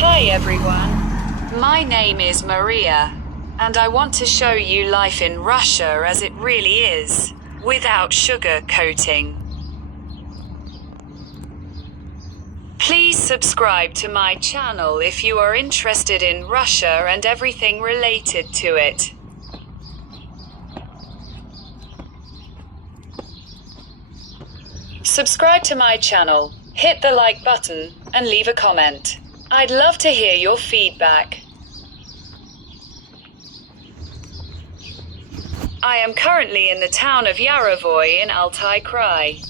Hi everyone, my name is Maria, and I want to show you life in Russia as it really is, without sugar coating. Please subscribe to my channel if you are interested in Russia and everything related to it. Subscribe to my channel, hit the like button, and leave a comment. I'd love to hear your feedback. I am currently in the town of Yarovoe in Altai Krai.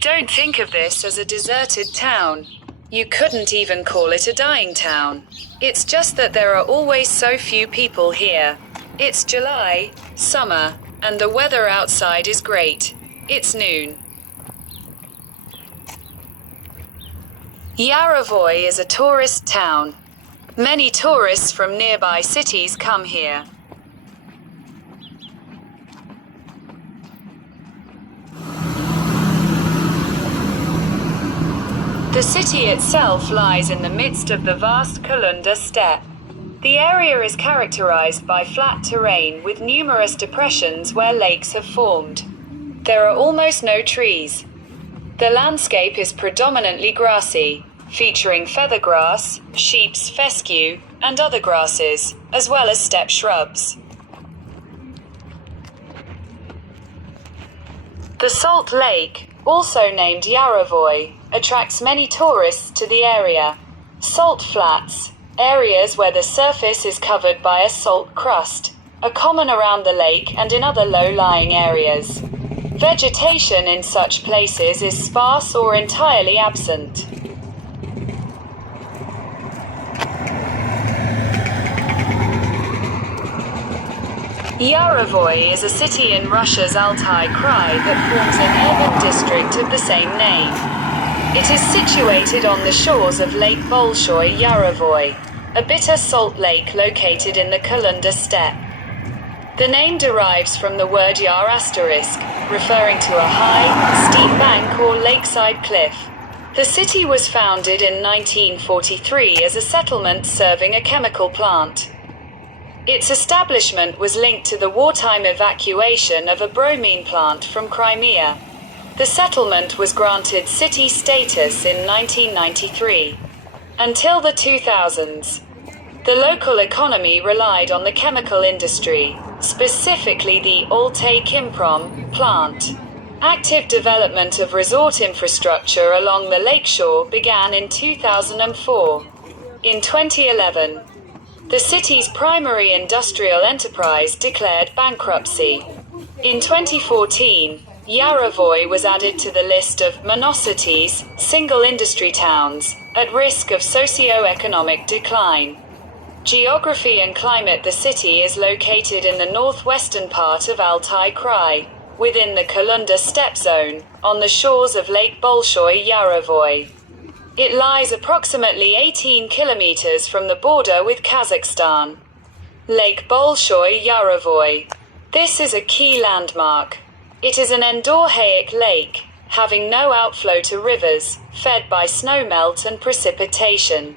Don't think of this as a deserted town. You couldn't even call it a dying town. It's just that there are always so few people here. It's July, summer, and the weather outside is great. It's noon. Yarovoe is a tourist town. Many tourists from nearby cities come here. The city itself lies in the midst of the vast Kalunda steppe. The area is characterized by flat terrain with numerous depressions where lakes have formed. There are almost no trees. The landscape is predominantly grassy, featuring feathergrass, sheep's fescue, and other grasses, as well as steppe shrubs. The Salt Lake, also named Yarovoe, attracts many tourists to the area. Salt flats, areas where the surface is covered by a salt crust, are common around the lake and in other low-lying areas. Vegetation in such places is sparse or entirely absent. Yarovoe is a city in Russia's Altai Krai that forms an urban district of the same name. It is situated on the shores of Lake Bolshoi Yarovoe, a bitter salt lake located in the Kalunda steppe. The name derives from the word yar asterisk, referring to a high, steep bank or lakeside cliff. The city was founded in 1943 as a settlement serving a chemical plant. Its establishment was linked to the wartime evacuation of a bromine plant from Crimea. The settlement was granted city status in 1993. Until the 2000s, the local economy relied on the chemical industry, specifically the Altai plant. Active development of resort infrastructure along the lakeshore began in 2004. In 2011, the city's primary industrial enterprise declared bankruptcy. In 2014, Yarovoe was added to the list of monocities, single industry towns, at risk of socio-economic decline. Geography and climate: the city is located in the northwestern part of Altai Krai, within the Kalunda steppe zone, on the shores of Lake Bolshoi Yarovoe. It lies approximately 18 kilometers from the border with Kazakhstan. Lake Bolshoi Yarovoe. This is a key landmark. It is an endorheic lake, having no outflow to rivers, fed by snowmelt and precipitation.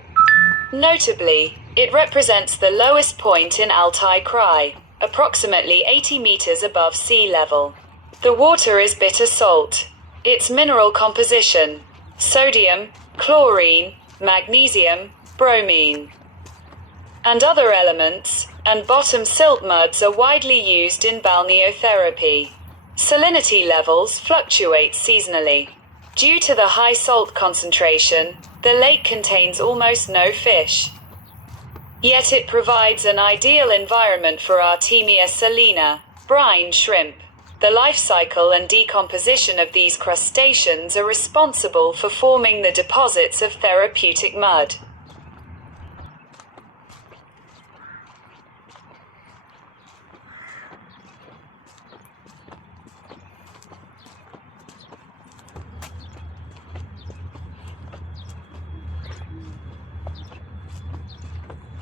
Notably, it represents the lowest point in Altai Krai, approximately 80 meters above sea level. The water is bitter salt. Its mineral composition: sodium, chlorine, magnesium, bromine, and other elements, and bottom silt muds are widely used in balneotherapy. Salinity levels fluctuate seasonally. Due to the high salt concentration, the lake contains almost no fish. Yet it provides an ideal environment for Artemia salina, brine shrimp. The life cycle and decomposition of these crustaceans are responsible for forming the deposits of therapeutic mud.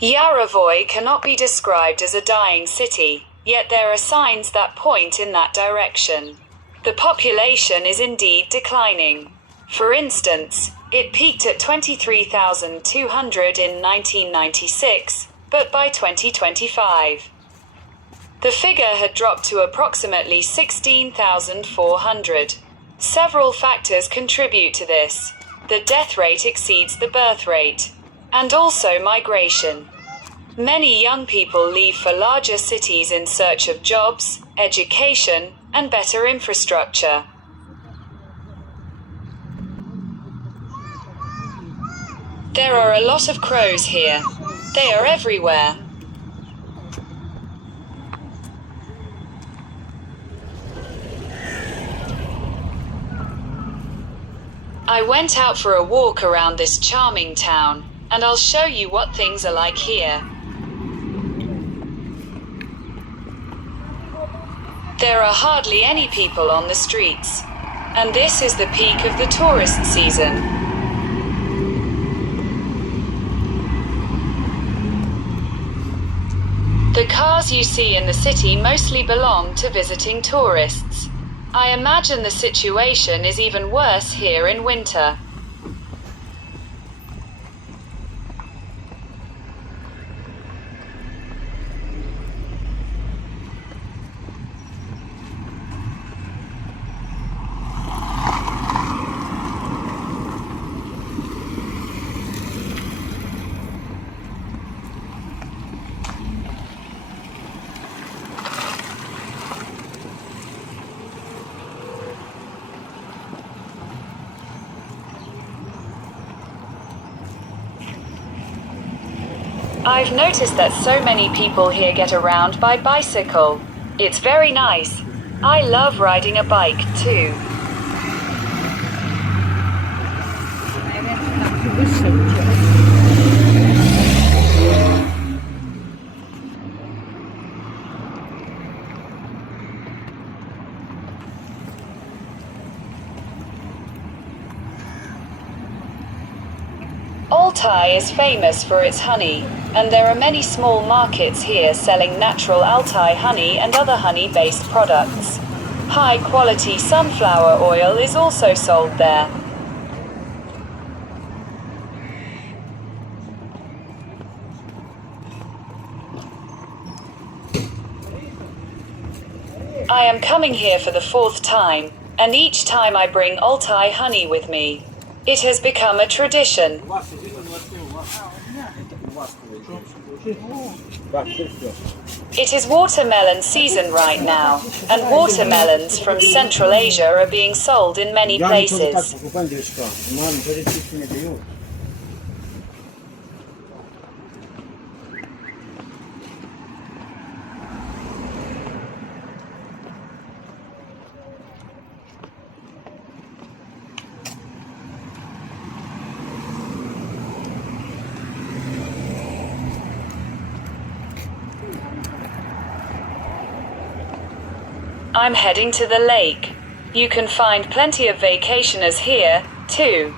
Yarovoe cannot be described as a dying city, yet there are signs that point in that direction. The population is indeed declining. For instance, it peaked at 23,200 in 1996, but by 2025, the figure had dropped to approximately 16,400. Several factors contribute to this. The death rate exceeds the birth rate, and also migration. Many young people leave for larger cities in search of jobs, education, and better infrastructure. There are a lot of crows here. They are everywhere. I went out for a walk around this charming town, and I'll show you what things are like here. There are hardly any people on the streets, and this is the peak of the tourist season. The cars you see in the city mostly belong to visiting tourists. I imagine the situation is even worse here in winter. I've noticed that so many people here get around by bicycle. It's very nice. I love riding a bike too. Altai is famous for its honey, and there are many small markets here selling natural Altai honey and other honey-based products. High-quality sunflower oil is also sold there. I am coming here for the 4th time, and each time I bring Altai honey with me. It has become a tradition. It is watermelon season right now, and watermelons from Central Asia are being sold in many places. I'm heading to the lake. You can find plenty of vacationers here, too.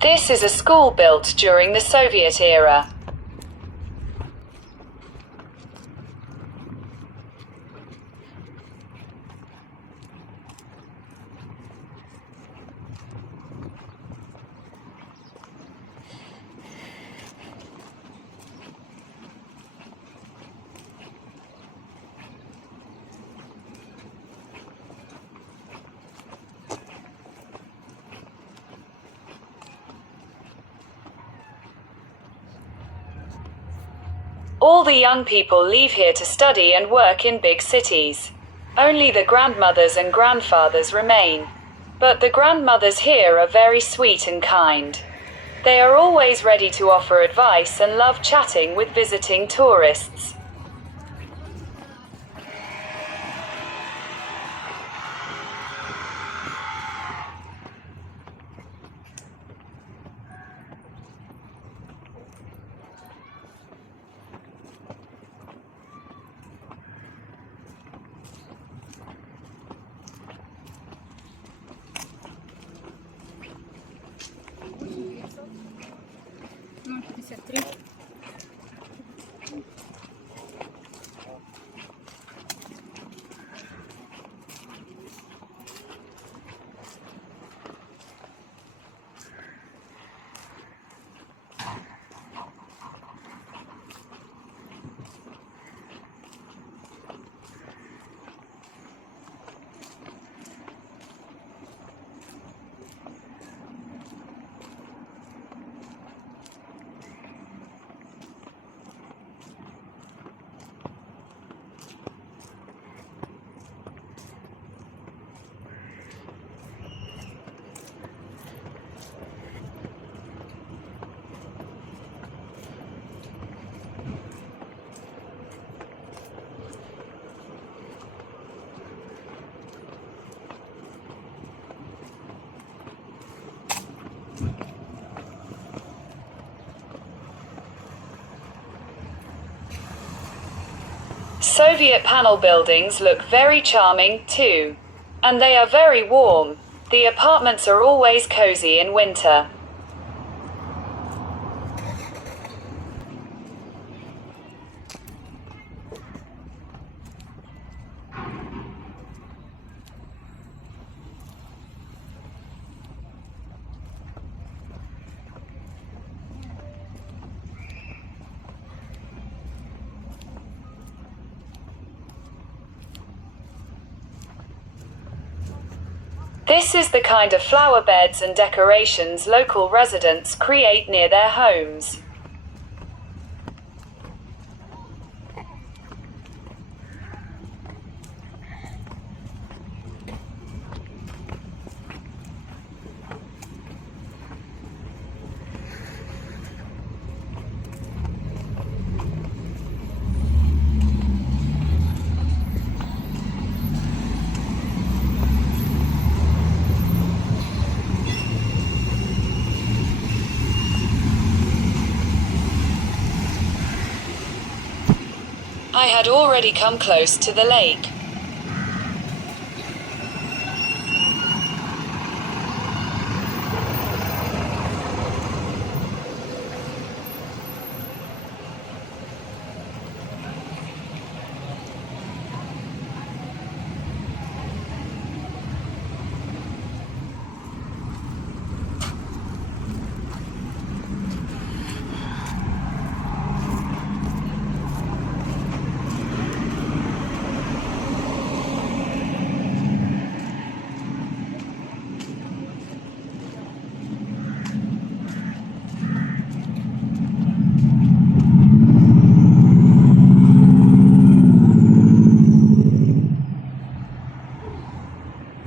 This is a school built during the Soviet era. All the young people leave here to study and work in big cities. Only the grandmothers and grandfathers remain. But the grandmothers here are very sweet and kind. They are always ready to offer advice and love chatting with visiting tourists. Soviet panel buildings look very charming, too. And they are very warm. The apartments are always cozy in winter. This is the kind of flower beds and decorations local residents create near their homes. I had already come close to the lake.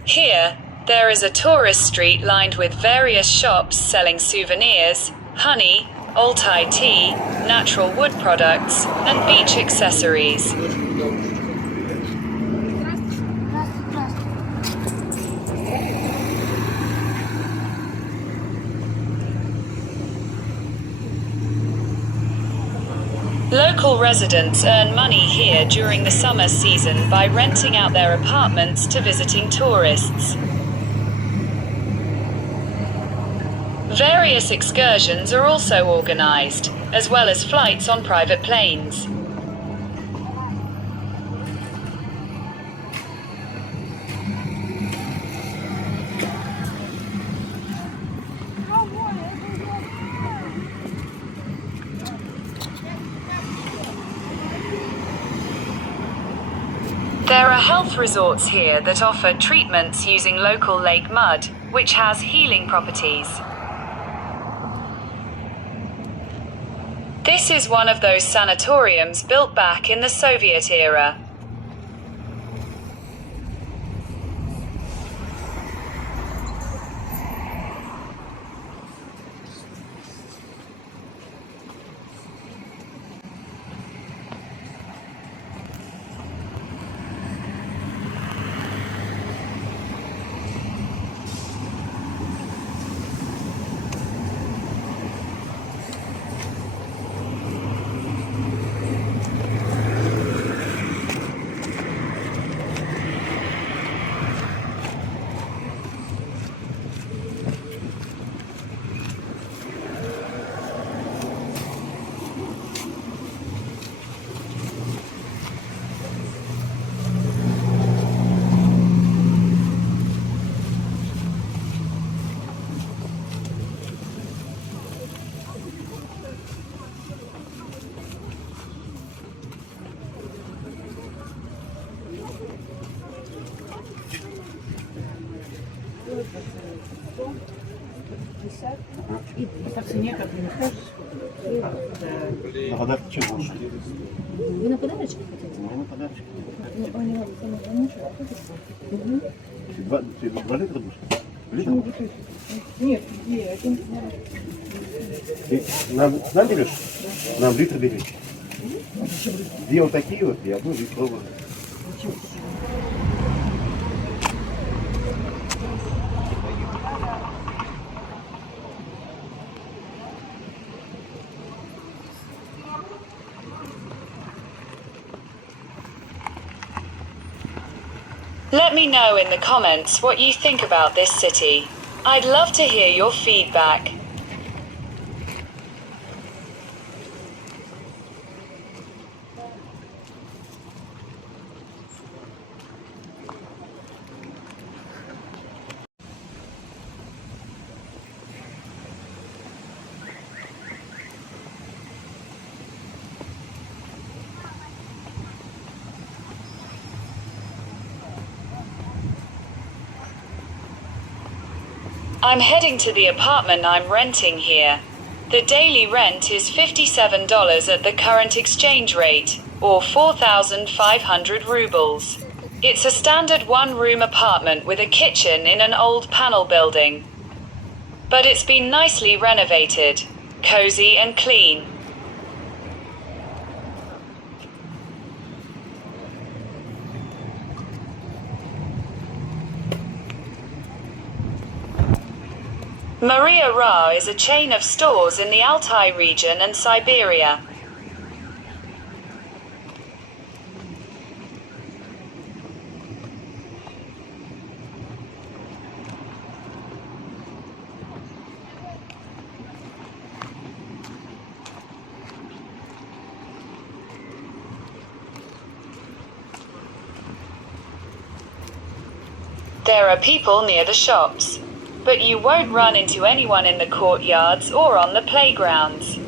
Here, there is a tourist street lined with various shops selling souvenirs, honey, Altai tea, natural wood products, and beach accessories. Local residents earn money here during the summer season by renting out their apartments to visiting tourists. Various excursions are also organized, as well as flights on private planes. There are health resorts here that offer treatments using local lake mud, which has healing properties. This is one of those sanatoriums built back in the Soviet era. И по цене, как мне кажется, На подарок чего? вы на подарочек хотите? Мы на подарочек. Ну, они вам самому. Два литра будешь? Литр? Нет, где? Один. Нам берешь? Нам литр бери. Две вот такие вот и одну литровую. Let me know in the comments what you think about this city. I'd love to hear your feedback. I'm heading to the apartment I'm renting here. The daily rent is $57 at the current exchange rate, or 4,500 rubles. It's a standard one-room apartment with a kitchen in an old panel building. But it's been nicely renovated, cozy and clean. Maria Ra is a chain of stores in the Altai region and Siberia. There are people near the shops, but you won't run into anyone in the courtyards or on the playgrounds.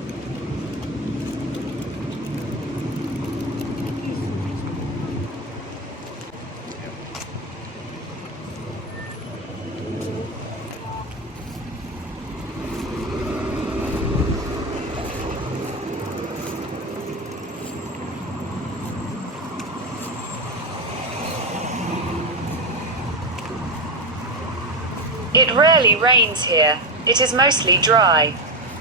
It rarely rains here, it is mostly dry.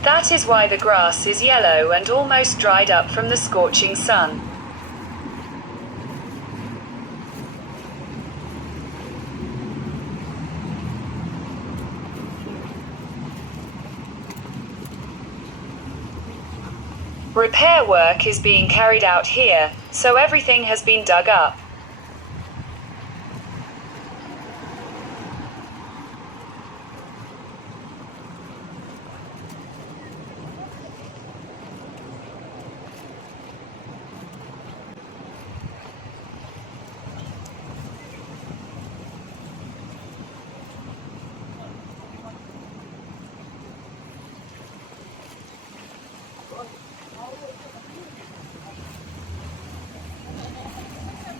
That is why the grass is yellow and almost dried up from the scorching sun. Repair work is being carried out here, so everything has been dug up.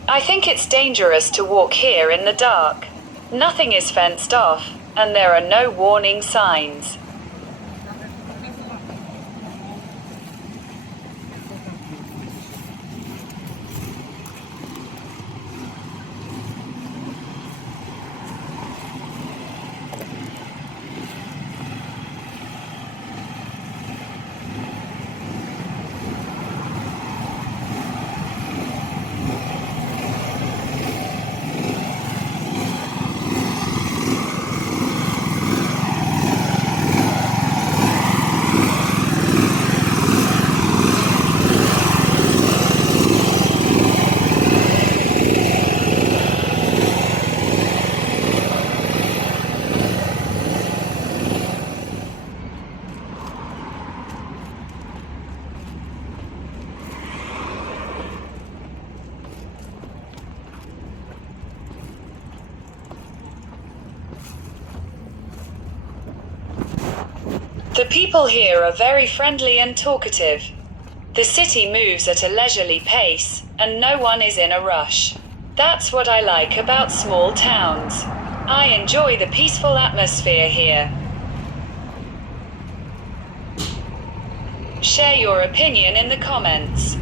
I think it's dangerous to walk here in the dark. Nothing is fenced off, and there are no warning signs. The people here are very friendly and talkative. The city moves at a leisurely pace, and no one is in a rush. That's what I like about small towns. I enjoy the peaceful atmosphere here. Share your opinion in the comments.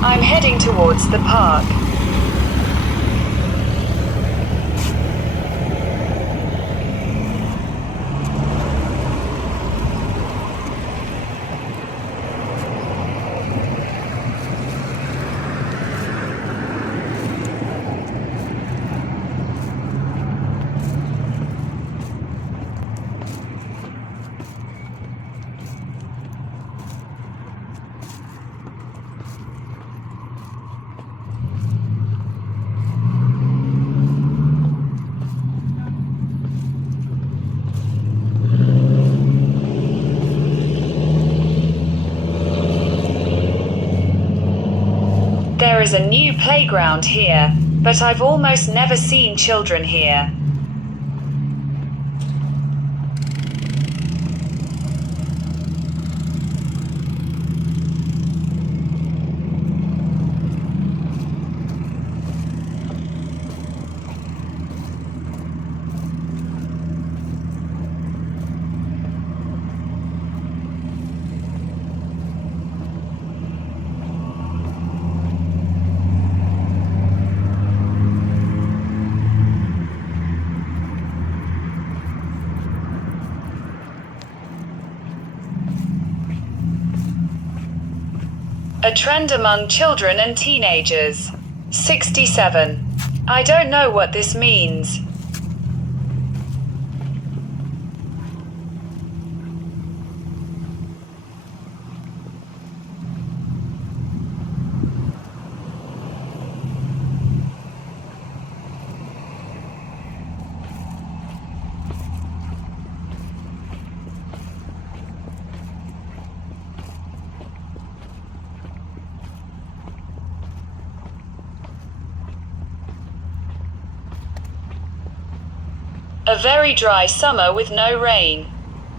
I'm heading towards the park. There is a new playground here, but I've almost never seen children here. A trend among children and teenagers. 67. I don't know what this means. A very dry summer with no rain.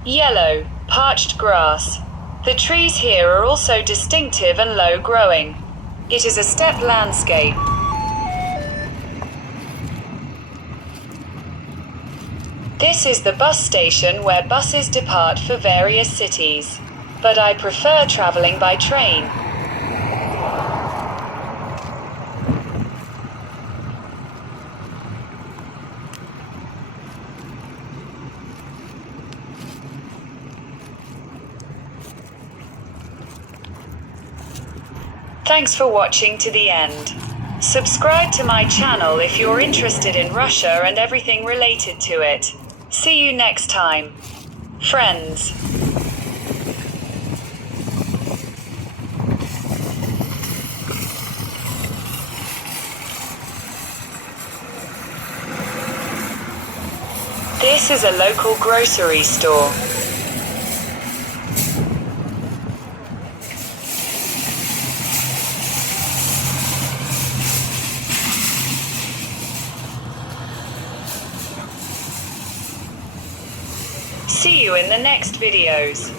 Yellow, parched grass. The trees here are also distinctive and low growing. It is a steppe landscape. This is the bus station where buses depart for various cities. But I prefer traveling by train. Thanks for watching to the end. Subscribe to my channel if you're interested in Russia and everything related to it. See you next time. Friends. This is a local grocery store. See you in the next videos.